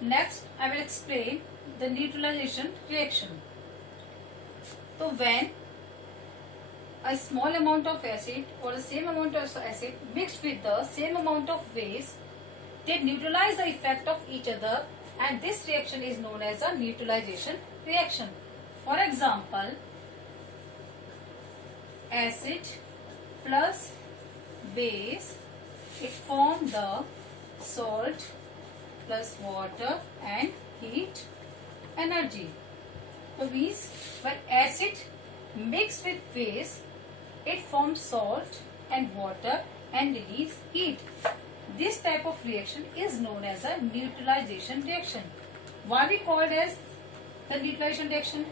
Next, I will explain the neutralization reaction. So when a small amount of acid or the same amount of acid mixed with the same amount of base, they neutralize the effect of each other, and this reaction is known as a neutralization reaction. For example, acid plus base, it form the salt plus water and heat energy. So means when acid mixed with base, it forms salt and water and release heat. This type of reaction is known as a neutralization reaction. Why we called as the neutralization reaction?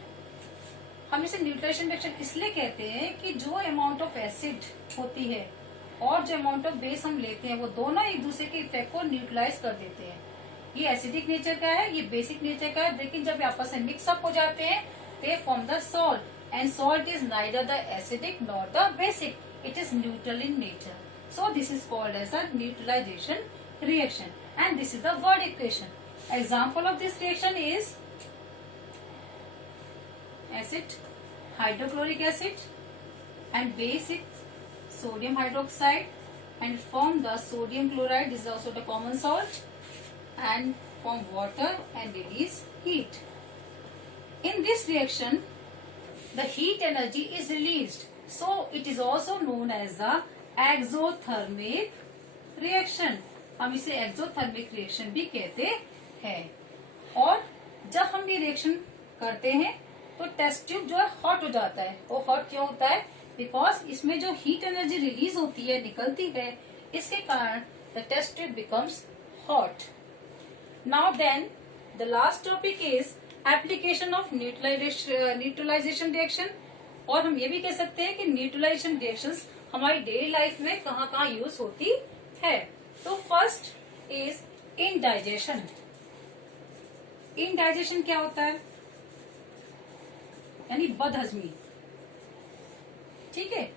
हम इसे neutralisation reaction इसलिए कहते हैं कि जो amount of acid होती है और जो अमाउंट ऑफ बेस हम लेते हैं वो दोनों एक दूसरे के इफेक्ट को न्यूट्रलाइज कर देते हैं. ये एसिडिक नेचर का है, ये बेसिक नेचर का है, लेकिन जब आपस में मिक्सअप हो जाते हैं they form the salt, and salt is neither the acidic nor the basic, it is neutral in nature. So this is called as a neutralization reaction, and this is the word equation. Example of this reaction is acid, hydrochloric acid, and base is sodium hydroxide, and form the sodium chloride. This is also the common salt, and form water and release heat. In this reaction, the heat energy is released, so it is also known as the exothermic reaction. हम इसे exothermic reaction भी कहते हैं. और जब हम ये reaction करते हैं तो टेस्ट ट्यूब जो है हॉट हो जाता है. वो हॉट क्यों होता है? बिकॉज इसमें जो हीट एनर्जी रिलीज होती है, निकलती है, इसके कारण the test tube becomes hot. Now then the last topic is application of neutralisation reaction. और हम ये भी कह सकते हैं कि न्यूट्रलाइजेशन रिएक्शंस हमारी डेली लाइफ में कहाँ कहाँ यूज होती है. तो फर्स्ट इज इनडाइजेशन. इनडाइजेशन क्या होता है? यानी बदहजमी. ठीक है,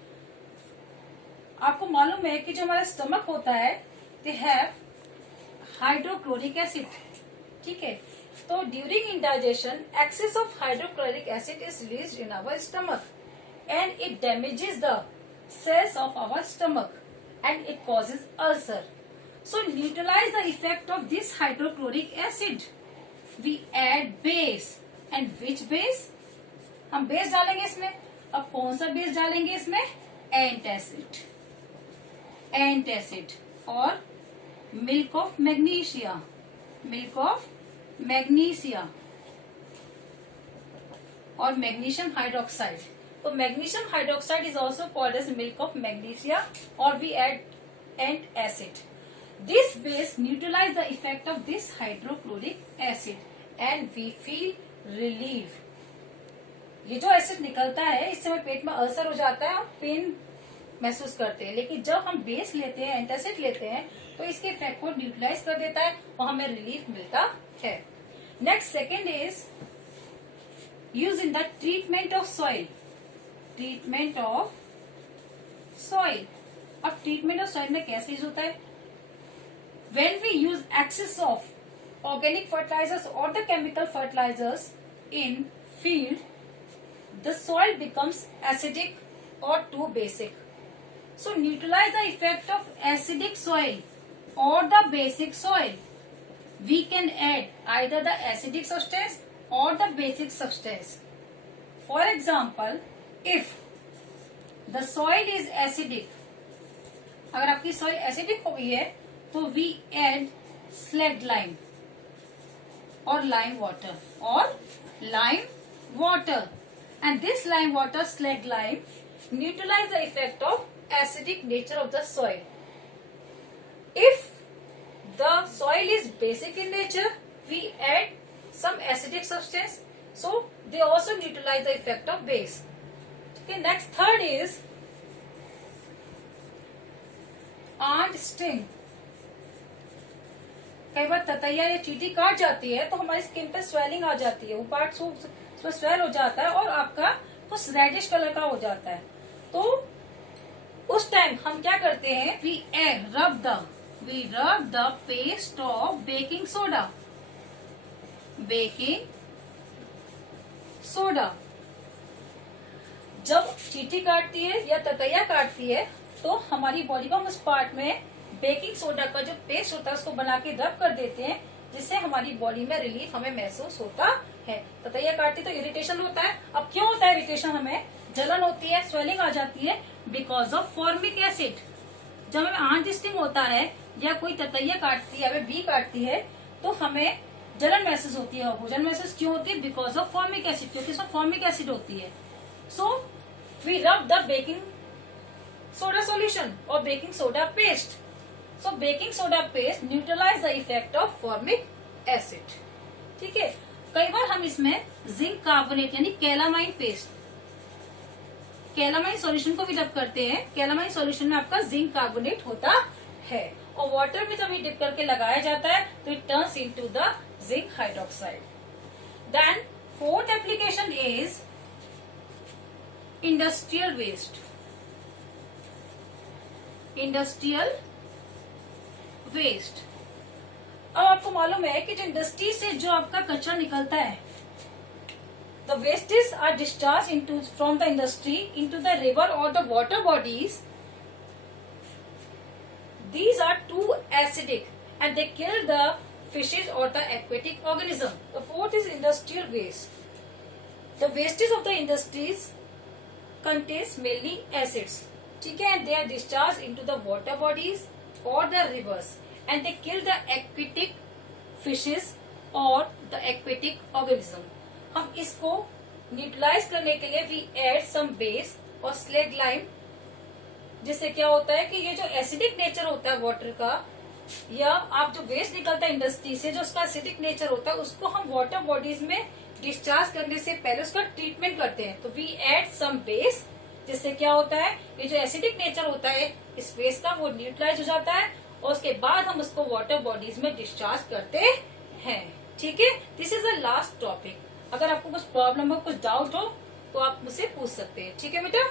आपको मालूम है कि जो हमारा स्टमक होता है दे हैव हाइड्रोक्लोरिक एसिड. ठीक है, तो during indigestion excess of hydrochloric acid is released in our stomach and it damages the cells of our stomach and it causes ulcer. So neutralize the effect of this hydrochloric acid. We add base. And which base? हम base डालेंगे इसमें. अब कौन सा base डालेंगे इसमें? Antacid. Antacid और milk of magnesia. Milk of magnesia और magnesium hydroxide. So magnesium hydroxide is also called as milk of magnesia, or we add antacid. This base neutralize the effect of this hydrochloric acid and we feel relief. ये जो acid निकलता है इससे हमें पेट में ulcer हो जाता है, हम पेन महसूस करते हैं. लेकिन जब हम बेस लेते हैं, एंटासिड लेते हैं, तो इसके इफेक्ट को न्यूट्रलाइज कर देता है और हमें रिलीफ मिलता है. Next second is use in the treatment of soil. Treatment of soil. अब ट्रीटमेंट ऑफ सॉइल में कैसे यूज होता है? When we use excess of organic fertilisers और the chemical fertilisers in field, the soil becomes acidic और too basic. So neutralise the effect of acidic soil और the basic soil. We can add either the acidic substance और the basic substance. For example, if the soil is acidic, अगर आपकी soil acidic हो गई है तो we add slag lime or lime water, and this lime water, slag lime, neutralize the effect of acidic nature of the soil. If the soil is basic in nature, we add some acidic substance, so they also neutralize the effect of base. Okay, next third is ant sting. कई बार ततैया या चींटी काट जाती है तो हमारी skin पे स्वेलिंग आ जाती है, वो पार्ट उसमें स्वेल हो जाता है और आपका कुछ रेडिश कलर का हो जाता है. तो उस टाइम हम क्या करते हैं? We rub the paste of baking soda baking soda. जब चींटी काटती है या ततैया काटती है तो हमारी बॉडी को हम उस पार्ट में बेकिंग सोडा का जो पेस्ट होता है उसको बना के रब कर देते हैं, जिससे हमारी बॉडी में रिलीफ हमें महसूस होता है। ततैया काटती तो इरिटेशन होता है। अब क्यों होता है इरिटेशन? हमें जलन होती है, स्वेलिंग आ जाती है बिकॉज ऑफ फॉर्मिक एसिड। जब हमें आंत स्टिंग होता है या कोई ततैया काटती है, हमें बी काटती है, तो हमें जलन महसूस होती है। भोजन महसूस क्यों होती है? बिकॉज ऑफ फॉर्मिक एसिड, क्योंकि इसमें फॉर्मिक एसिड होती है। So we rub the baking soda solution और baking soda paste. So baking soda paste neutralise the effect of formic acid. ठीक है। कई बार हम इसमें जिंक कार्बोनेट यानी कैलामाइन पेस्ट, कैलामाइन सॉल्यूशन को भी डब करते हैं। कैलामाइन सॉल्यूशन में आपका जिंक कार्बोनेट होता है और वाटर में जब ये डिप करके लगाया जाता है तो it turns into the zinc hydroxide. Then fourth application is industrial waste. Industrial waste, अब आपको मालूम है कि जो इंडस्ट्री से जो आपका कचरा निकलता है, the wastage are discharge into from the industry into the river और the water bodies. These are too acidic and they kill the fishes or the aquatic organism. The fourth is industrial waste. The wastage of the industries contains mainly acids. ठीक है, and they are discharged into the water bodies or the rivers and they kill the aquatic fishes or the aquatic organism. हम इसको neutralise करने के लिए we add some base और slag lime, जिससे क्या होता है कि ये जो एसिडिक नेचर होता है वाटर का, या आप जो वेस्ट निकलता है इंडस्ट्री से जो उसका एसिडिक नेचर होता है, उसको हम वाटर बॉडीज में डिस्चार्ज करने से पहले उसका ट्रीटमेंट करते हैं। तो वी एड सम बेस, जिससे क्या होता है ये जो एसिडिक नेचर होता है इस वेस्ट का वो न्यूट्रलाइज हो जाता है और उसके बाद हम उसको वाटर बॉडीज में डिस्चार्ज करते हैं। ठीक है, this is the last topic. अगर आपको कुछ प्रॉब्लम हो, कुछ डाउट हो तो आप मुझसे पूछ सकते हैं। ठीक है बेटा।